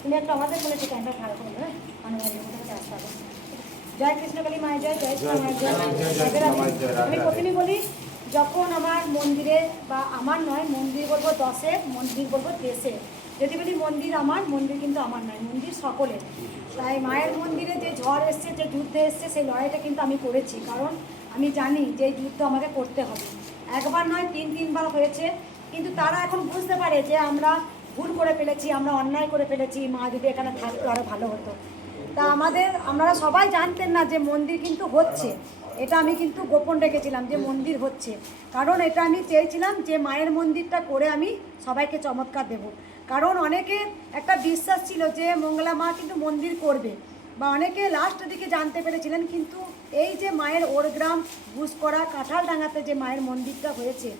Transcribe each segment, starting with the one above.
তুমি একটু আমাদের বলেছি ক্যান্ডার খারাপ করবে হ্যাঁ মানে আসতে হবে। জয় কৃষ্ণকালী মায়ের জয়, জয় মায়ের জয়। আমি প্রথমেই বলি, যখন আমার মন্দিরে বা আমার নয়, মন্দির বলবো 10-এ, মন্দির বলবো 10-এ। যদি বলি মন্দির আমার, মন্দির কিন্তু আমার নয়, মন্দির সকলের। তাই মায়ের মন্দিরে যে ঝড় এসছে, যে যুদ্ধে এসছে, সেই লড়াইটা কিন্তু আমি করেছি। কারণ আমি জানি যে এই যুদ্ধ আমাকে করতে হবে। একবার নয় 3-3বার হয়েছে। কিন্তু তারা এখন বুঝতে পারে যে আমরা ভুল করে ফেলেছি, আমরা অন্যায় করে ফেলেছি, মা যদি এখানে থাকতো আরও ভালো হতো। তা আপনারা সবাই জানতেন না যে মন্দির কিন্তু হচ্ছে। এটা আমি কিন্তু গোপন রেখেছিলাম যে মন্দির হচ্ছে, কারণ এটা আমি চেয়েছিলাম যে মায়ের মন্দিরটা করে আমি সবাইকে চমৎকার দেব। কারণ অনেকে একটা বিশ্বাস ছিল যে মঙ্গলা মা কিন্তু মন্দির করবে, বা অনেকে লাস্টের দিকে জানতে পেরেছিলেন। কিন্তু এই যে মায়ের ওরগ্রাম ঘুষকরা কাঁঠালডাঙ্গাতে যে মায়ের মন্দিরটা হয়েছে,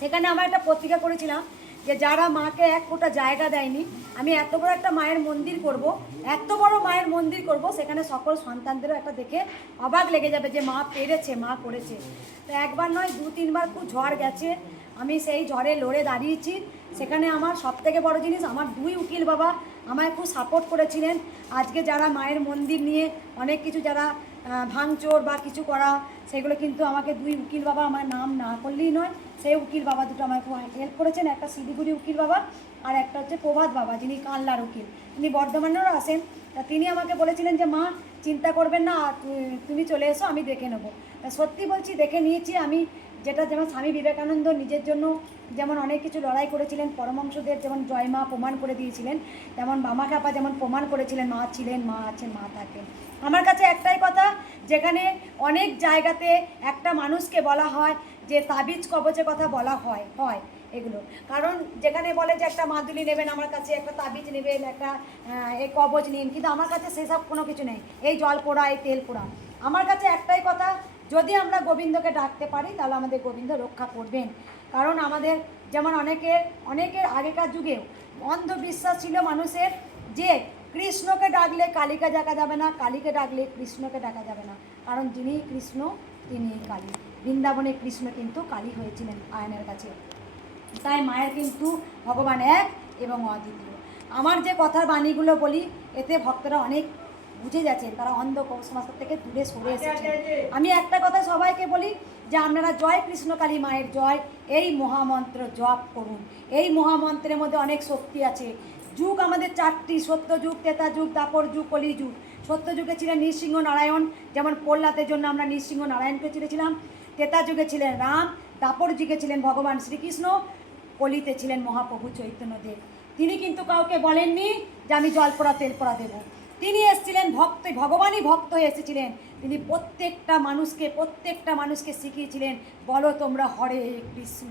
সেখানে আমার একটা পত্রিকা করেছিলাম যে যারা মাকে এক ফোঁটা জায়গা দেয়নি, আমি এত বড় একটা মায়ের মন্দির করব, এত বড় মায়ের মন্দির করব, সেখানে সকল সন্তানদেরও একটা দেখে অবাক লেগে যাবে যে মা পেরেছে, মা করেছে। তো একবার নয় 2-3বার খুব ঝড় গেছে, আমি সেই ঝড়ে লড়ে দাঁড়িয়েছি। সেখানে আমার সবথেকে বড় জিনিস, আমার 2 উকিল বাবা আমায় খুব সাপোর্ট করেছিলেন। আজকে যারা মায়ের মন্দির নিয়ে অনেক কিছু যারা ভাঙচোর বা কিছু করা, সেগুলো কিন্তু আমাকে 2 উকিল বাবা, আমার নাম না করলেই নয়, সেই উকিল বাবা দুটো আমাকে খুব হেল্প করেছেন। একটা শিলিগুড়ি উকিল বাবা, আর একটা হচ্ছে প্রভাত বাবা, যিনি কানলার উকিল, তিনি বর্ধমানেরও আসেন। তা তিনি আমাকে বলেছিলেন যে মা চিন্তা করবেন না, তুমি চলে এসো, আমি দেখে নেবো। তা সত্যি বলছি, দেখে নিয়েছি আমি। যেটা যেমন স্বামী বিবেকানন্দ নিজের জন্য যেমন অনেক কিছু লড়াই করেছিলেন, পরমহংসদের যেমন জয় মা প্রমাণ করে দিয়েছিলেন, তেমন বামা কাপা যেমন প্রমাণ করেছিলেন মা ছিলেন, মা আছেন, মা থাকেন। আমার কাছে একটাই কথা, যেখানে অনেক জায়গাতে একটা মানুষকে বলা হয় যে তাবিজ কবচের কথা বলা হয় এগুলো, কারণ যেখানে বলে যে একটা মাদুলি নেবেন আমার কাছে, একটা তাবিজ নেবেন, একটা এই কবচ নিন, কিন্তু আমার কাছে সেসব কোনো কিছু নেই। এই জল পোড়া, এই তেল পোড়া। আমার কাছে একটাই কথা, যদি আমরা গোবিন্দকে ডাকতে পারি তাহলে আমাদের গোবিন্দ রক্ষা করবেন। কারণ আমাদের যেমন অনেকের আগেকার যুগেও অন্ধবিশ্বাস ছিল মানুষের যে কৃষ্ণকে ডাকলে কালীকে ডাকা যাবে না, কালীকে ডাকলে কৃষ্ণকে ডাকা যাবে না। কারণ যিনি কৃষ্ণ তিনি কালী। বৃন্দাবনে কৃষ্ণ কিন্তু কালী হয়েছিলেন আয়নের কাছে। তাই মায়ের কিন্তু ভগবান এক এবং অদ্বিতীয়। আমার যে কথার বাণীগুলো বলি, এতে ভক্তরা অনেক বুঝে যাচ্ছেন, তারা অন্ধ সমাজ থেকে দূরে সরে এসেছেন। আমি একটা কথা সবাইকে বলি যে আপনারা জয় কৃষ্ণকালী মায়ের জয়, এই মহামন্ত্র জপ করুন। এই মহামন্ত্রের মধ্যে অনেক শক্তি আছে। যুগ আমাদের 4টি, সত্য যুগ, ত্রেতা যুগ, দাপর যুগ, কলি যুগ। সত্য যুগে ছিলেন নৃসিংহ নারায়ণ, যেমন প্রহ্লাদের জন্য আমরা নৃসিংহ নারায়ণকে চিনেছিলাম। ত্রেতা যুগে ছিলেন রাম, দাপর যুগে ছিলেন ভগবান শ্রীকৃষ্ণ, কলিতে ছিলেন মহাপ্রভু চৈতন্যদেব। তিনি কিন্তু কাউকে বলেননি যে আমি জল পোড়া তেল পোড়া দেবো। তিনি এসেছিলেন ভগবানই ভক্ত হয়ে এসেছিলেন। তিনি প্রত্যেকটা মানুষকে শিখিয়েছিলেন, বলো তোমরা হরে কৃষ্ণ।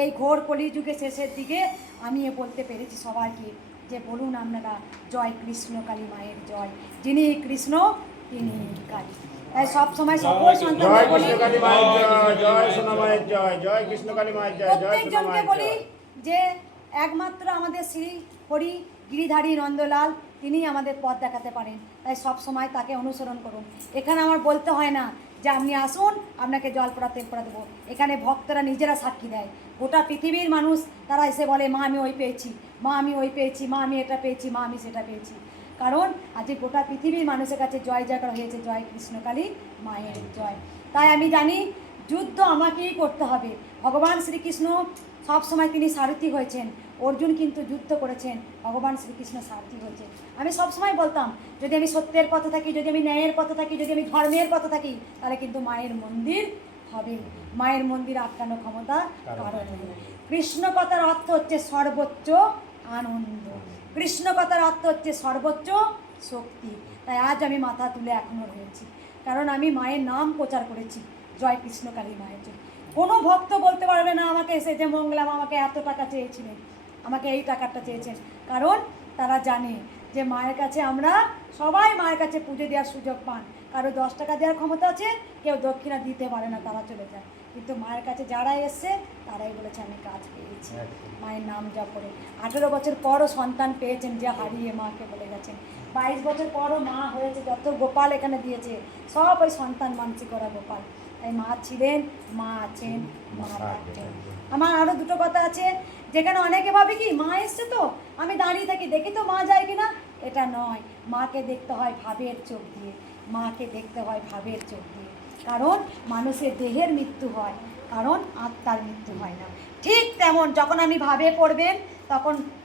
এই ঘোর কলিযুগে শেষের দিকে আমি বলতে পেরেছি সবাইকে যে বলুন আপনারা জয় কৃষ্ণকালী মায়ের জয়, যিনি কৃষ্ণ তিনি কালী। তাই সবসময় সকল সন্তানদের বলি, প্রত্যেকজনকে বলি যে একমাত্র আমাদের শ্রী হরি গিরিধারী নন্দলাল, তিনি আমাদের পথ দেখাতে পারেন। তাই সব সময় তাকে অনুসরণ করুন। এখানে আমার বলতে হয় না যে আপনি আসুন আপনাকে জল পোড়া তেল পোড়া দেবো। এখানে ভক্তরা নিজেরা সাক্ষী দেয়। গোটা পৃথিবীর মানুষ তারা এসে বলে মা আমি ওই পেয়েছি, মা আমি ওই পেয়েছি, মা আমি এটা পেয়েছি, মা আমি সেটা পেয়েছি। কারণ আজকে গোটা পৃথিবীর মানুষের কাছে জয় জয়কার হয়েছে, জয় কৃষ্ণকালী মায়ের জয়। তাই আমি জানি যুদ্ধ আমাকেই করতে হবে। ভগবান শ্রীকৃষ্ণ সবসময় তিনি সারথি হয়েছেন, অর্জুন কিন্তু যুদ্ধ করেছেন, ভগবান শ্রীকৃষ্ণ সারথি হয়েছে। আমি সবসময় বলতাম যদি আমি সত্যের পথে থাকি, যদি আমি ন্যায়ের পথে থাকি, যদি আমি ধর্মের পথে থাকি, তাহলে কিন্তু মায়ের মন্দির হবে। মায়ের মন্দির আটকানো ক্ষমতা কারণ নেই। কৃষ্ণ কথার অর্থ হচ্ছে সর্বোচ্চ আনন্দ, কৃষ্ণ কথার অর্থ হচ্ছে সর্বোচ্চ শক্তি। তাই আজ আমি মাথা তুলে এখনও রয়েছি, কারণ আমি মায়ের নাম প্রচার করেছি, জয় কৃষ্ণকালী মায়ের জয়। কোনো ভক্ত বলতে পারবে না আমাকে এসে যে মঙ্গলাম আমাকে এত টাকা চেয়েছিলেন, আমাকে এই টাকাটা চেয়েছেন। কারণ তারা জানে যে মায়ের কাছে আমরা সবাই মায়ের কাছে পুজো দেওয়ার সুযোগ পান। কারো 10 টাকা দেওয়ার ক্ষমতা আছে, কেউ দক্ষিণা দিতে পারে না, তারা চলে যায়। কিন্তু মায়ের কাছে যারা এসছে তারাই বলেছে আমি কাজ পেয়েছি মায়ের নাম জপ করে। 18 বছর পরও সন্তান পেয়েছেন যে হারিয়ে মাকে বলে গেছেন। 22 বছর পরও মা হয়েছে, যত গোপাল এখানে দিয়েছে সব ওই সন্তান মানসিক করা গোপাল। তাই মা ছিলেন, মা আছেন, মা থাকবেন। আমার আরও দুটো কথা আছে, যেখানে অনেকে ভাবে কি মা এসছে তো আমি দাঁড়িয়ে থাকি দেখি তো মা যায় কিনা, এটা নয়। মাকে দেখতে হয় ভাবের চোখ দিয়ে, মাকে দেখতে হয় ভাবের চোখ দিয়ে। কারণ মানুষের দেহের মৃত্যু হয়, কারণ আত্মার মৃত্যু হয় না। ঠিক তেমন যখন আপনি ভাবে পড়বেন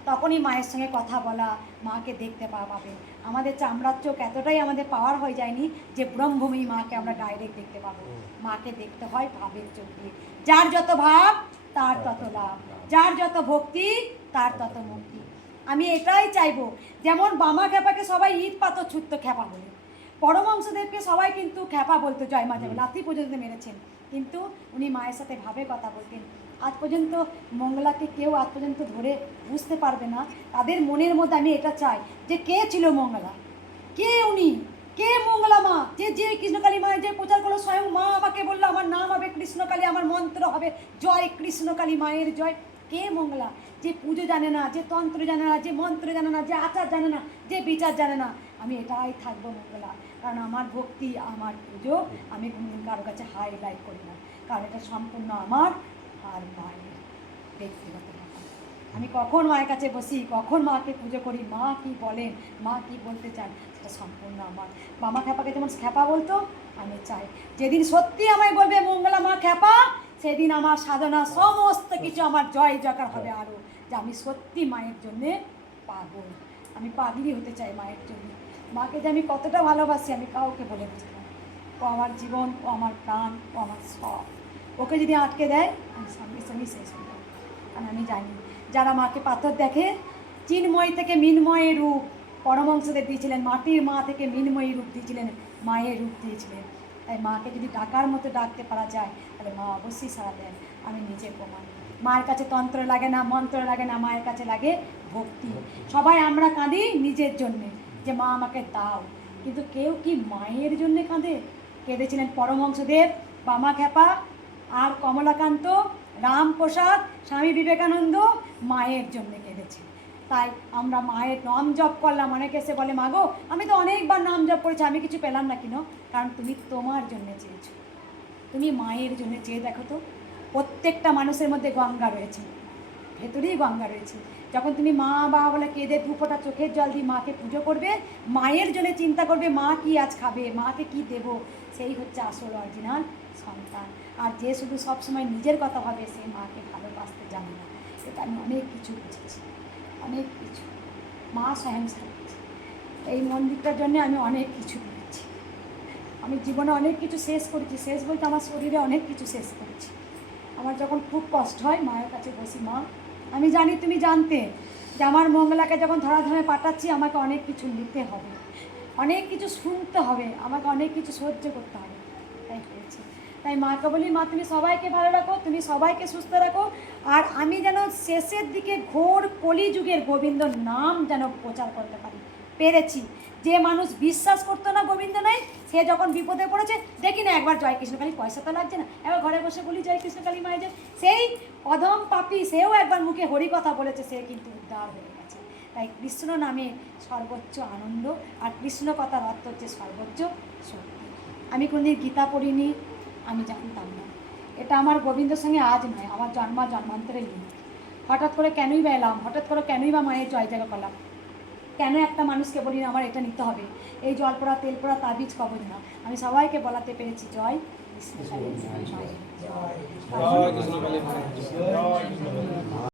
তখনই মায়ের সঙ্গে কথা বলা, মাকে দেখতে পাবেন। আমাদের চামড়ার চোখ এতটাই আমাদের পাওয়ার হয়ে যায়নি যে ব্রহ্মময়ী মাকে আমরা ডাইরেক্ট দেখতে পাবো। মাকে দেখতে হয় ভাবের চোখ দিয়ে। যার যত ভাব তার তত লাভ, যার যত ভক্তি তার তত মুক্তি। আমি এটাই চাইবো, যেমন বামা খ্যাপাকে সবাই ইট পাথর ছুটতো খ্যাপা বলে, পরমহংসদেবকে সবাই কিন্তু খ্যাপা বলতো, জয় মা যাবে লাথি পর্যন্ত মেরেছেন, কিন্তু উনি মায়ের সাথে ভাবে কথা বলতেন। আজ পর্যন্ত মঙ্গলাকে কেউ আজ পর্যন্ত ধরে বুঝতে পারবে না। তাদের মনের মধ্যে আমি এটা চাই যে কে ছিল মঙ্গলা, কে উনি, কে মঙ্গলা মা, যে কৃষ্ণকালী মায়ের যে প্রচার করলো, স্বয়ং মা আমাকে বললো আমার নাম হবে কৃষ্ণকালী, আমার মন্ত্র হবে জয় কৃষ্ণকালী মায়ের জয়। কে মঙ্গলা, যে পুজো জানে না, যে তন্ত্র জানে না, যে মন্ত্র জানে না, যে আচার জানে না, যে বিচার জানে না। আমি এটাই থাকবো মঙ্গলা, কারণ আমার ভক্তি, আমার পুজো আমি কোনোদিন কারো কাছে হাইলাইট করি না, কারণ এটা সম্পূর্ণ আমার আর মায়ের ব্যক্তিগত ব্যাপার। আমি কখন মায়ের কাছে বসি, কখন মাকে পুজো করি, মা কি বলেন, মা কি বলতে চান, সেটা সম্পূর্ণ আমার। বামা খ্যাপাকে যেমন খ্যাপা বলতো, আমি চাই যেদিন সত্যি আমায় বলবে মঙ্গলা মা খ্যাপা, সেদিন আমার সাধনা সমস্ত কিছু আমার জয় জয়কার হবে আরও, যে আমি সত্যি মায়ের জন্যে পাগল, আমি পাগলি হতে চাই মায়ের জন্য। মাকে যে আমি কতটা ভালোবাসি আমি কাউকে বলে বুঝতে পারি। ও আমার জীবন, ও আমার প্রাণ, ও আমার সব। ওকে যদি আটকে দেয় আমি সঙ্গে সঙ্গে শেষ হয়ে যাবো। কারণ আমি জানি যারা মাকে পাথর দেখে, চিন্ময় থেকে মিন্ময়ের রূপ পরমহংসদেব দিয়েছিলেন, মাটির মা থেকে মিন্ময়ী রূপ দিয়েছিলেন, মায়ের রূপ দিয়েছিলেন। তাই মাকে যদি ডাকার মতো ডাকতে পারা যায় তাহলে মা অবশ্যই সাড়া দেন। আমি নিজে প্রমাণ। মায়ের কাছে তন্ত্র লাগে না, মন্ত্র লাগে না, মায়ের কাছে লাগে ভক্তি। সবাই আমরা কাঁদি নিজের জন্যে যে মা আমাকে দাও, কিন্তু কেউ কি মায়ের জন্যে কাঁদে? কেঁদেছিলেন পরমহংসদেব, বামা খ্যাপা আর কমলাকান্ত, রামপ্রসাদ, স্বামী বিবেকানন্দ মায়ের জন্যে কেঁদেছে। তাই আমরা মায়ের নাম জপ করলাম। অনেকে এসে বলে মাগো আমি তো অনেকবার নাম জপ করেছি, আমি কিছু পেলাম না কেন? কারণ তুমি তোমার জন্যে চেয়েছো, তুমি মায়ের জন্য চেয়ে দেখো তো। প্রত্যেকটা মানুষের মধ্যে গঙ্গা রয়েছে, ভেতরেই গঙ্গা রয়েছে। যখন তুমি মা বাবা বলে কেঁদে দু ফোঁটা চোখের জল দিয়ে মাকে পুজো করবে, মায়ের জন্য চিন্তা করবে মা কি আজ খাবে, মাকে কি দেব, সেই হচ্ছে আসল অরিজিনাল সন্তান। আর যে শুধু সবসময় নিজের কথা ভাবে সে মাকে ভালোবাসতে জানে না। এটা আমি অনেক কিছু বুঝেছি, অনেক কিছু। মা স্বয়ং সাথে এই মন্দিরটার জন্য আমি অনেক কিছু পেয়েছি। আমি জীবনে অনেক কিছু শেষ করেছি, শেষ বলতে আমার শরীরে অনেক কিছু শেষ করেছি। আমার যখন খুব কষ্ট হয় মায়ের কাছে বসি, মা আমি জানি তুমি জানতে যে আমার মঙ্গলাকে যখন ধরাধামে পাঠাচ্ছি আমাকে অনেক কিছু নিতে হবে, অনেক কিছু শুনতে হবে, আমাকে অনেক কিছু সহ্য করতে হবে। তাই হয়েছে। তাই মাকে বলি মা তুমি সবাইকে ভালো রাখো, তুমি সবাইকে সুস্থ রাখো, আর আমি যেন শেষের দিকে ঘোর কলিযুগের গোবিন্দ নাম যেন প্রচার করতে পারি। পেরেছি। যে মানুষ বিশ্বাস করতো না গোবিন্দ নাই, সে যখন বিপদে পড়েছে, দেখি না একবার জয় কৃষ্ণকালী, পয়সা তো লাগছে না, এবার ঘরে বসে বলি জয় কৃষ্ণকালী মায়ের জয়, সেই অধম পাপী সেও একবার মুখে হরি কথা বলেছে, সে কিন্তু উদ্ধার হয়ে গেছে। তাই কৃষ্ণ নামে সর্বোচ্চ আনন্দ, আর কৃষ্ণ কথার অর্থ হচ্ছে সর্বোচ্চ শক্তি। আমি কোনদিন গীতা পড়িনি, আমি জানতাম না। এটা আমার গোবিন্দের সঙ্গে আজ নয়, আমার জন্মান্তরের লিঙ্ক। হঠাৎ করে কেনই বা এলাম, হঠাৎ করে কেনই বা মায়ের জয় জায়গা করলাম, কেন একটা মানুষকে বলি না আমার এটা নিতে হবে, এই জল পোড়া তেল পোড়া তাবিজ কবজ না। আমি সবাইকে বলাতে পেরেছি জয় কৃষ্ণ।